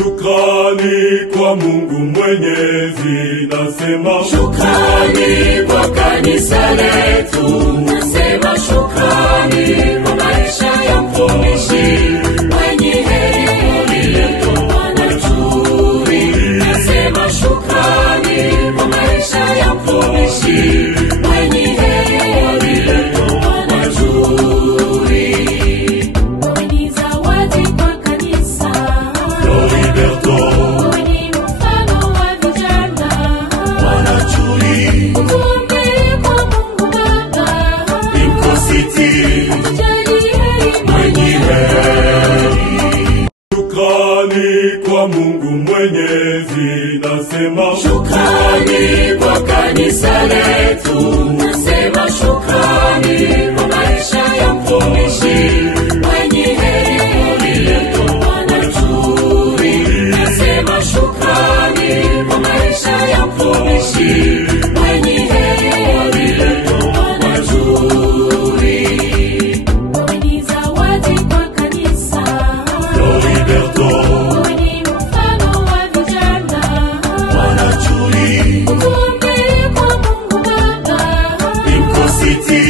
Shukrani kwa Mungu Mwenyezi, nasema shukrani kwa kanisa letu, nasema shukrani kwa maisha ya mtumishi mwenye heri Wanachuri, nasema shukrani kwa maisha ya mtumishi mwenye heri Wanachuri. Ni zawadi kwa kanisa Shukrani kwa Mungu Mwenyezi, nasema shukrani kwa kanisa letu, nasema shukrani kwa maisha ya mtumishi mwenye heri Wanachuri, nasema shukrani kwa maisha ya mtumishi mwenye heri Wanachuri. Ni zawadi kwa kanisa Wanachuri, kwa Mungu Baba, City.